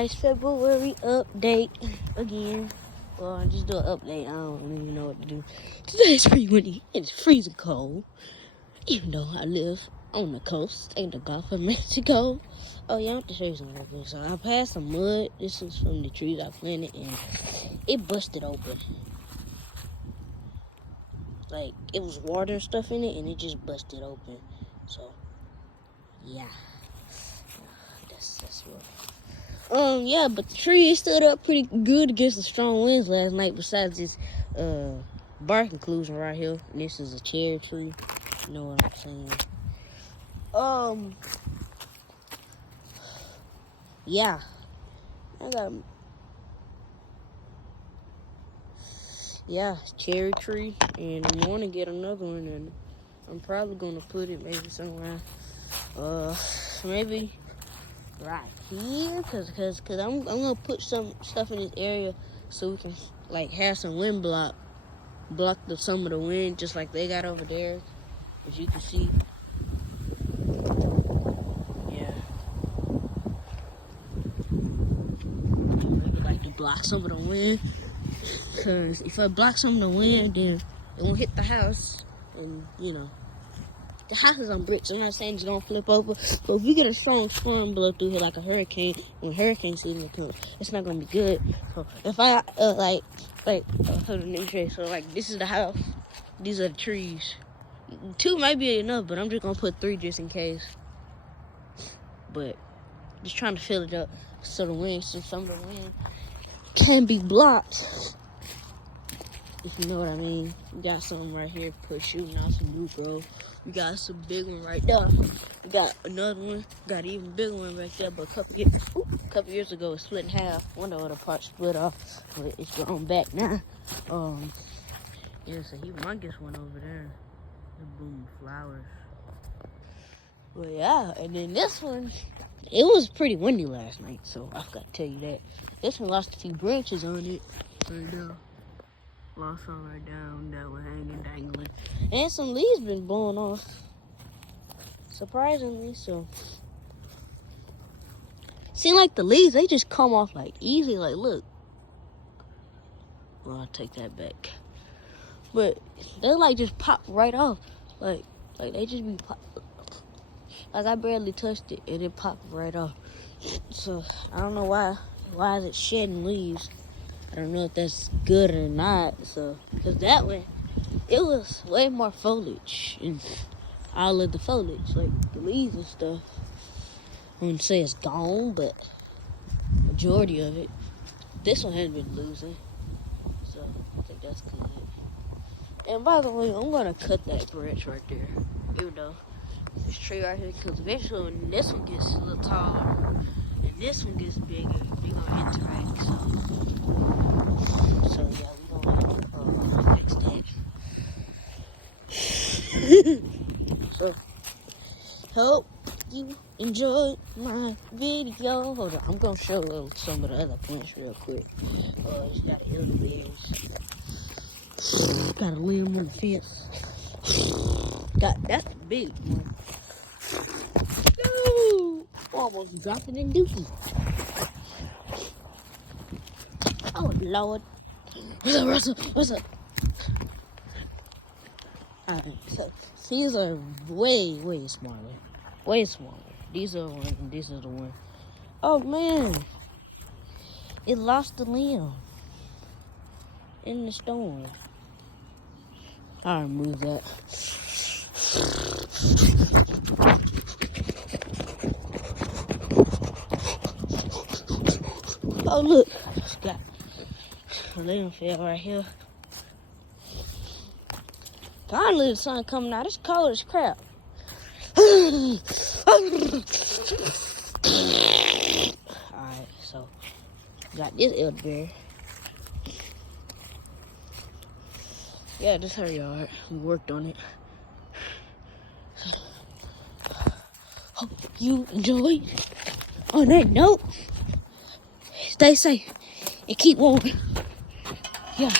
nice February update again. Well, I just do an update. I don't even know what to do. Today's pretty windy. It's freezing cold. Even though I live on the coast in the Gulf of Mexico. Oh, yeah, I have to show you something real quick. So I passed some mud. This is from the trees I planted, and it busted open. Like, it was water and stuff in it, and it just busted open. So, yeah. That's what. Yeah, but the tree stood up pretty good against the strong winds last night. Besides this, bark inclusion right here. And this is a cherry tree. You know what I'm saying? Yeah. Cherry tree. And I want to get another one, and I'm probably gonna put it maybe somewhere. Maybe right here, cause I'm gonna put some stuff in this area so we can like have some wind block some of the wind, just like they got over there, as you can see. Yeah, maybe like to block some of the wind, cause if I block some of the wind, then it won't hit the house, and you know. The house is on bricks. I'm not saying it's gonna flip over, but if we get a strong storm blow through here like a hurricane, when hurricane season comes, it's not gonna be good. So if I hold on, let me show you. So like this is the house, these are the trees. 2 might be enough, but I'm just gonna put 3 just in case. But just trying to fill it up so some of the wind can be blocked. If you know what I mean. We got some right here shooting out some blue growth. We got some big one right there. We got another one. Got an even bigger one right there. But a couple years ago, it split in half. One of the parts split off, but it's grown back now. It's a humongous one over there. The blooming flowers. But yeah, and then this one, it was pretty windy last night, so I forgot to tell you that. This one lost a few branches on it right now. Lost some right down that were hanging, dangling. And some leaves been blowing off. Surprisingly, so. Seem like the leaves, they just come off like easy. Like, look. Well, I'll take that back. But they like just pop right off. Like they just be pop. Like I barely touched it and it popped right off. So I don't know why is it shedding leaves. I don't know if that's good or not. So, because that way, it was way more foliage. And all of the foliage, like the leaves and stuff. I wouldn't say it's gone, but majority of it. This one hasn't been losing. So, I think that's good. And by the way, I'm going to cut that branch right there. Even though this tree right here, because eventually when this one gets a little taller, and this one gets bigger, we're going to interact. So yeah, we gonna fix that. So, hope you enjoyed my video. Hold on, I'm gonna show some of the other plants real quick. It's got elderberries. Got a limb on the fence. That's the big one. No! Almost dropped it in dookie. Oh Lord. Russell, what's up? Alright, so these are way smaller. Way smaller. These are one and these are the one. Oh man. It lost the limb in the storm. I'll remove that. Oh look, it's got a limb fell right here. Finally the sun coming out. It's cold as crap. Alright, so got this elderberry. Yeah, this is her yard. We worked on it. So, hope you enjoyed. On that note, stay safe and keep warm. Yeah.